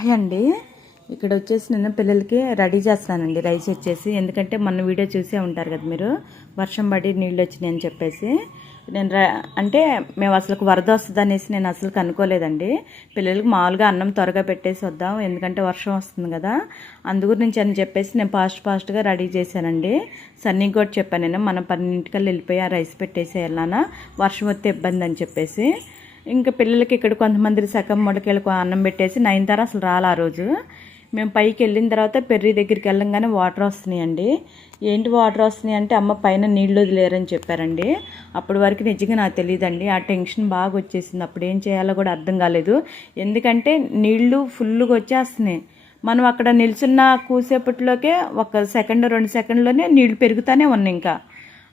Hi అండి. ఇక్కడ వచ్చేసి నేను పిల్లలకి రెడీ చేస్తానండి రైస్ వచ్చేసి. ఎందుకంటే మొన్న వీడియో చూసే ఉంటారు కదా మీరు. వర్షం పడి నీళ్ళు వచ్చినాయి అని చెప్పేసి. నేను అంటే మేము అసలు వరద వస్తుంది అనేసి నేను అసలు కనుకోలేదండి పిల్లలకి మామూలుగా అన్నం త్వరగా పెట్టేసి వద్దాం ఎందుకంటే వర్షం వస్తుంది కదా. అందు గురించి అని చెప్పేసి నేను ఫాస్ట్ ఫాస్ట్గా రెడీ చేశానండి. సన్నీకి కూడా చెప్పాను నేను మనం పన్నింటికల్లా వెళ్ళిపోయి ఆ రైస్ పెట్టేసి వెళ్ళానా వర్షం వస్తే ఇబ్బంది అని చెప్పేసి. ఇంకా పిల్లలకి ఇక్కడ కొంతమంది సగం మొడకెళ్ళి అన్నం పెట్టేసి నైన్ తర్వాత అసలు రాలే ఆ రోజు. మేము పైకి వెళ్ళిన తర్వాత పెర్రీ దగ్గరికి వెళ్ళంగానే వాటర్ వస్తున్నాయండి. ఏంటి వాటర్ వస్తున్నాయి అంటే అమ్మ పైన నీళ్ళు వదిలేరని చెప్పారండి. అప్పటి వరకు నిజంగా నాకు తెలియదండి. ఆ టెన్షన్ బాగా వచ్చేసింది. అప్పుడు ఏం చేయాలో కూడా అర్థం కాలేదు. ఎందుకంటే నీళ్ళు ఫుల్గా వచ్చేస్తున్నాయి. మనం అక్కడ నిల్చున్న కూసేపట్లోకే ఒక సెకండ్ రెండు సెకండ్లోనే నీళ్ళు పెరుగుతూనే ఉన్నాయి ఇంకా.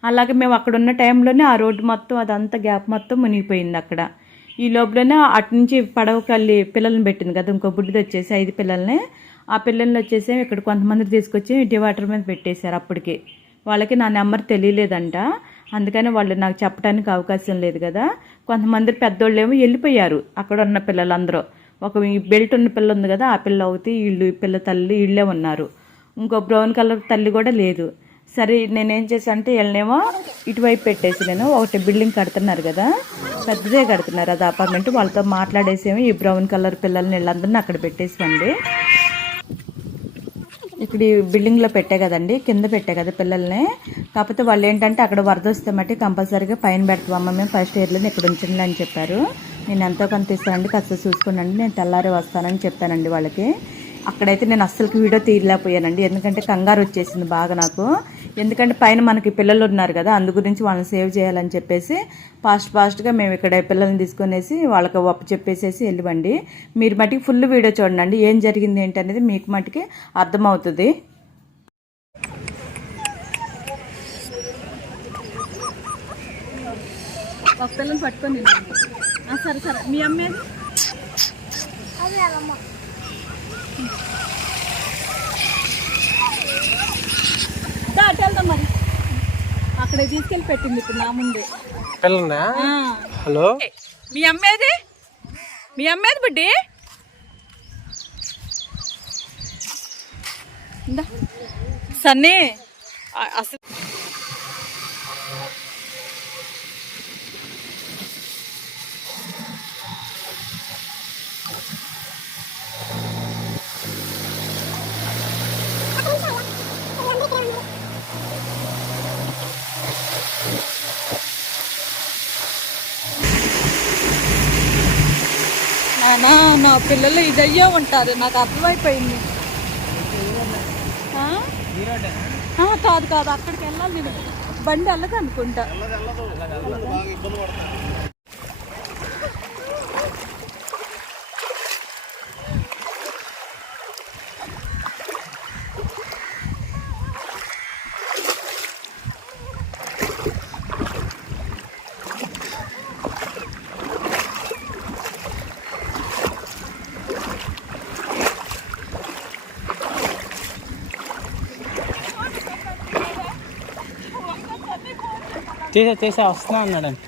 అలాగే మేము అక్కడ ఉన్న టైంలోనే ఆ రోడ్డు మొత్తం అదంతా గ్యాప్ మొత్తం మునిగిపోయింది అక్కడ. ఈ లోపలనే అటు నుంచి పడవకి వెళ్ళి పిల్లల్ని పెట్టింది కదా ఇంకో బుడ్డిది వచ్చేసి ఐదు పిల్లల్ని. ఆ పిల్లల్ని వచ్చేసి ఇక్కడ కొంతమంది తీసుకొచ్చి డివాటర్ మీద పెట్టేశారు అప్పటికి. వాళ్ళకి నా నెంబర్ తెలియలేదంట. అందుకని వాళ్ళు నాకు చెప్పడానికి అవకాశం లేదు కదా. కొంతమంది పెద్దోళ్ళు ఏమో వెళ్ళిపోయారు అక్కడ ఉన్న పిల్లలందరూ. ఒక బెల్ట్ ఉన్న పిల్ల ఉంది కదా ఆ పిల్ల ఒకటి వీళ్ళు పిల్ల తల్లి వీళ్ళే ఉన్నారు. ఇంకో బ్రౌన్ కలర్ తల్లి కూడా లేదు. సరే నేనేం చేశాను అంటే వీళ్ళనేమో ఇటువైపు పెట్టేసి నేను ఒకటి బిల్డింగ్ కడుతున్నారు కదా పెద్దదే కడుతున్నారు అది అపార్ట్మెంట్. వాళ్ళతో మాట్లాడేసేమో ఈ బ్రౌన్ కలర్ పిల్లల్ని వీళ్ళందరినీ అక్కడ పెట్టేసివండి ఇక్కడ ఈ బిల్డింగ్లో పెట్టే కదండి కింద పెట్టే కదా పిల్లల్ని. కాకపోతే వాళ్ళు ఏంటంటే అక్కడ వరద వస్తే మట్టి కంపల్సరీగా పైన పెడతామమ్మ మేము ఫస్ట్ ఇయర్లోనే ఇక్కడ ఉంచండి అని చెప్పారు. నేను ఎంతో కొంత ఇస్తానండి కాస్త చూసుకోండి నేను తెల్లారి వస్తానని చెప్పానండి వాళ్ళకి. అక్కడైతే నేను అస్సలకి వీడియో తీయలేకపోయానండి. ఎందుకంటే కంగారు వచ్చేసింది బాగా నాకు. ఎందుకంటే పైన మనకి పిల్లలు ఉన్నారు కదా అందు గురించి వాళ్ళని సేవ్ చేయాలని చెప్పేసి ఫాస్ట్ ఫాస్ట్గా మేము ఇక్కడ పిల్లల్ని తీసుకొనేసి వాళ్ళకి ఒప్పు చెప్పేసేసి వెళ్ళివ్వండి మీరు మటుకి ఫుల్ వీడియో చూడండి. ఏం జరిగింది ఏంటి అనేది మీకు మటుకి అర్థమవుతుంది. ఒక పట్టుకొని సరే సరే. మీ అమ్మేది దా, అటు వెళ్దాం మరి అక్కడ తీసుకెళ్ళి పెట్టింది ఇప్పుడు నా ముందే. పిల్లనా. హలో? మీ అమ్మేది? మీ అమ్మేది బిడ్డి. సన్నీ అసలు నానా నా పిల్లలు ఇదయ్యే ఉంటారు నాకు అర్థమైపోయింది. ఆ, కాదు కాదు అక్కడికి వెళ్ళాలి నేను. బండి వెళ్ళదు అనుకుంటా చేసా చేసా వస్తున్నా అన్నాడంట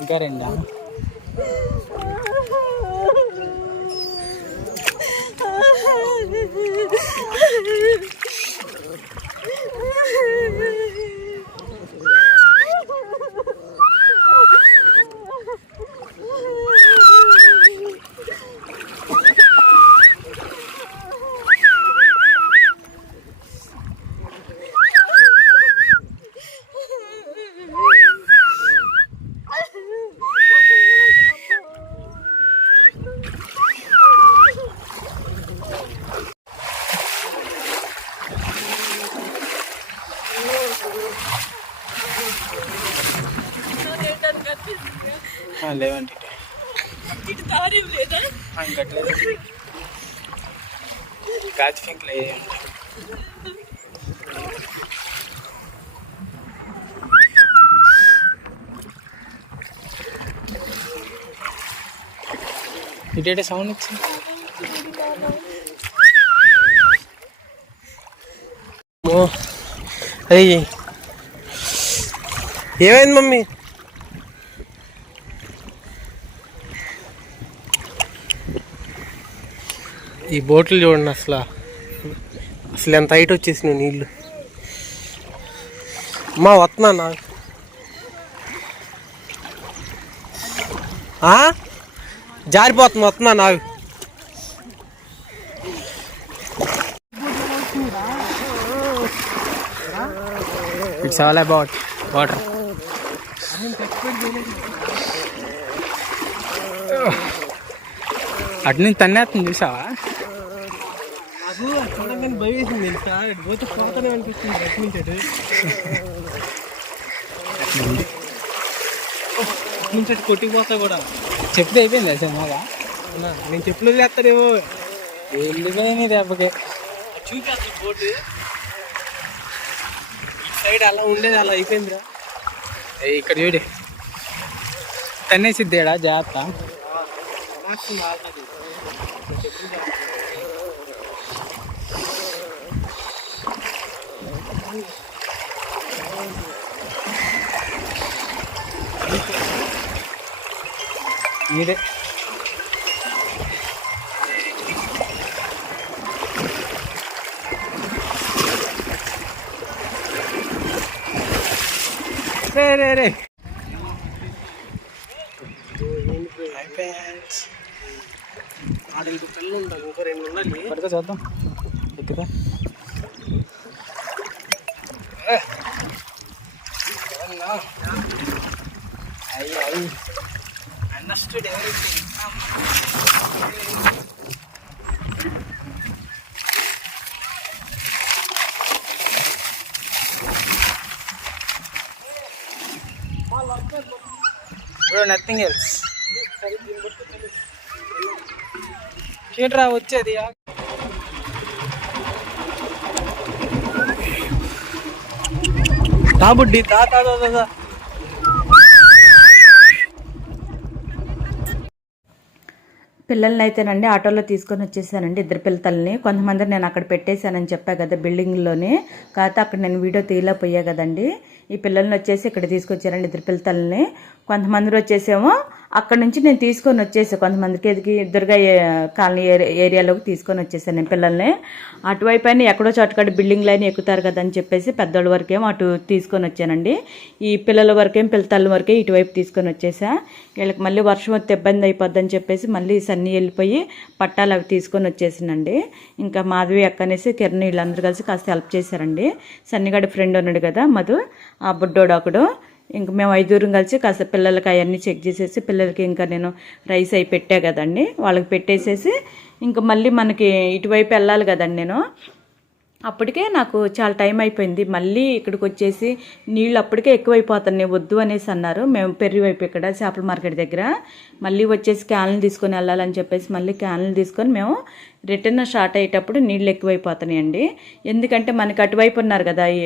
ఇంకా రెండా ఆ, లేవండి. ఇంకట్లేదు గాజు ఫింక్లు వేయండి ఇటే సౌండ్ వచ్చింది అయ్యి. ఏమైంది మమ్మీ? ఈ బోట్లు చూడండి అసలు. అసలు ఎంత హైట్ వచ్చేసినాయి నీళ్ళు. అమ్మా వస్తున్నా నా. జారిపోతుంది వస్తున్నా నాకు ఇట్స్ ఆల్ అబౌట్ వాటర్. అటు నుంచి తన్నేస్తుంది చూసావా? నాకు చూడంగానే భయం వేసింది తెలుసా పోతే పోతానే అనిపిస్తుంది ఎక్కడి నుంచి కొట్టిపోతా కూడా. చెప్తే అయిపోయింది అసలు మాగా నేను చెప్పులు వదిలేస్తాడేమో వెళ్ళిపోయింది దెబ్బకి? చూపేస్తా బోటు సైడ్ అలా ఉండేది అలా అయిపోయిందిరా. ఇక్కడ చూడు. తన్నేసిద్దేడా? జాగ్రత్త. మీదే రే రే రే. ఆడ ఇంకో పిల్లలు ఇంకో రెండు ఉండాలి. పడుకో చూద్దాం. ఎక్కుదా అయ్యి అయ్యి understood everything bro nothing else ఏంట్రా వచ్చేది దా దా దా పిల్లల్ని అయితేనండి ఆటోలో తీసుకొని వచ్చేసానండి ఇద్దరు పిల్లల్ని. కొంతమంది నేను అక్కడ పెట్టేశానని చెప్పా కదా బిల్డింగ్లోనే. కాకపోతే అక్కడ నేను వీడియో తీయలేకపోయా కదండి. ఈ పిల్లల్ని వచ్చేసి ఇక్కడ తీసుకొచ్చారండి ఇద్దరు పిల్లల్ని. కొంతమంది వచ్చేసేమో అక్కడ నుంచి నేను తీసుకొని వచ్చేసాను కొంతమందికి ఎదిగి దుర్గా ఏ- కాలనీ ఏరియాలోకి తీసుకొని వచ్చేసాను నేను పిల్లల్ని. అటువైపు అయినా ఎక్కడో చోటకాడ బిల్డింగ్ లైన్ ఎక్కుతారు కదా అని చెప్పేసి పెద్దోళ్ళ వరకేమో అటు తీసుకొని వచ్చానండి. ఈ పిల్లల వరకేం పిల్లతల్ల వరకే ఇటువైపు తీసుకొని వచ్చేసా. వీళ్ళకి మళ్ళీ వర్షం వస్తే ఇబ్బంది అయిపోద్దని చెప్పేసి మళ్ళీ సన్నీ వెళ్ళిపోయి పట్టాలు అవి తీసుకొని వచ్చేసానండి. ఇంకా మాధవి అక్కనేసి కిరణ్ వీళ్ళందరూ కలిసి కాస్త హెల్ప్ చేశారండి. సన్నిగాడి ఫ్రెండ్ ఉన్నాడు కదా మధు. ఆ బుడ్డోడు ఒకడు. ఇంక మేము ఐదుగురం కలిసి కాస్త పిల్లలకి అవన్నీ చెక్ చేసేసి పిల్లలకి ఇంకా నేను రైస్ అయి పెట్టా కదండి. వాళ్ళకి పెట్టేసేసి ఇంకా మళ్ళీ మనకి ఇటువైపు వెళ్ళాలి కదండి నేను. అప్పటికే నాకు చాలా టైం అయిపోయింది. మళ్ళీ ఇక్కడికి వచ్చేసి నీళ్ళు అప్పటికే ఎక్కువైపోతున్నాయి. వద్దు అనేసి అన్నారు. మేము పెర్రి వైపు ఇక్కడ చేపల మార్కెట్ దగ్గర. మళ్ళీ వచ్చేసి క్యాన్లు తీసుకొని వెళ్ళాలని చెప్పేసి మళ్ళీ క్యాన్లు తీసుకొని మేము రిటర్న్ స్టార్ట్ అయ్యేటప్పుడు నీళ్ళు ఎక్కువైపోతున్నాయండి. ఎందుకంటే మనకి అటువైపు ఉన్నారు కదా ఈ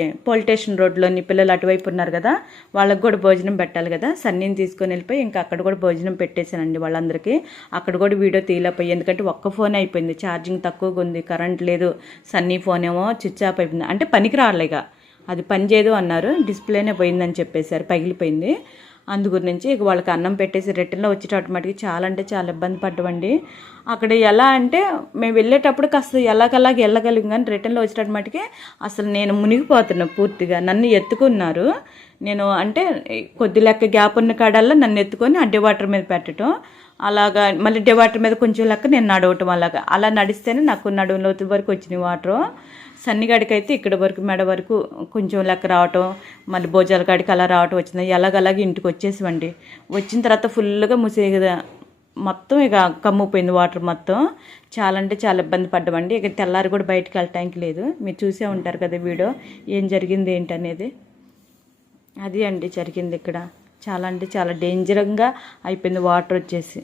రోడ్లోని పిల్లలు అటువైపు ఉన్నారు కదా వాళ్ళకి కూడా భోజనం పెట్టాలి కదా. సన్నీని తీసుకొని వెళ్ళిపోయి ఇంకా అక్కడ కూడా భోజనం పెట్టేశానండి వాళ్ళందరికీ. అక్కడ కూడా వీడియో తీయలేకపోయి ఎందుకంటే ఒక్క ఫోన్ అయిపోయింది. ఛార్జింగ్ తక్కువగా ఉంది కరెంట్ లేదు సన్నీ ఫోన్ ఏమో స్విచ్ ఆఫ్ అయిపోయింది. అంటే పనికి రాలేగా అది పనిచేయదు అన్నారు డిస్ప్లేనే పోయిందని చెప్పేశారు పగిలిపోయింది. అందు గురించి ఇక వాళ్ళకి అన్నం పెట్టేసి రిటర్న్లో వచ్చేటట్టు మటుకు చాలా అంటే చాలా ఇబ్బంది పడ్డవండి అక్కడ ఎలా అంటే మేము వెళ్ళేటప్పుడు కాస్త ఎలాగలాగ వెళ్ళగలిగాం కానీ రిటర్న్లో వచ్చేటట్టు మటుకే అసలు నేను మునిగిపోతున్నా పూర్తిగా. నన్ను ఎత్తుకున్నారు. నేను అంటే కొద్ది లెక్క గ్యాప్ ఉన్న కాడల్లా నన్ను ఎత్తుకొని అడ్డే వాటర్ మీద పెట్టడం అలాగా మళ్ళీ డే వాటర్ మీద కొంచెం లెక్క నేను నడవటం అలాగా. అలా నడిస్తేనే నాకు నడుము లోతు వరకు వచ్చినాయి వాటర్ సన్నిగాడికైతే అయితే ఇక్కడ వరకు మెడ వరకు కొంచెం లెక్క రావటం మళ్ళీ భోజాల కాడికి అలా రావటం వచ్చింది. ఎలాగలాగే ఇంటికి వచ్చేసివండి వచ్చిన తర్వాత ఫుల్గా ముసేగ మొత్తం ఇక కమ్ముపోయింది వాటర్ మొత్తం. చాలా అంటే చాలా ఇబ్బంది పడ్డామండి. ఇక తెల్లారి కూడా బయటకు వెళ్ళటానికి లేదు. మీరు చూసే ఉంటారు కదా వీడియో. ఏం జరిగింది ఏంటి అనేది. అది అండి జరిగింది ఇక్కడ. చాలా అంటే చాలా డేంజరంగా అయిపోయింది వాటర్ వచ్చేసి.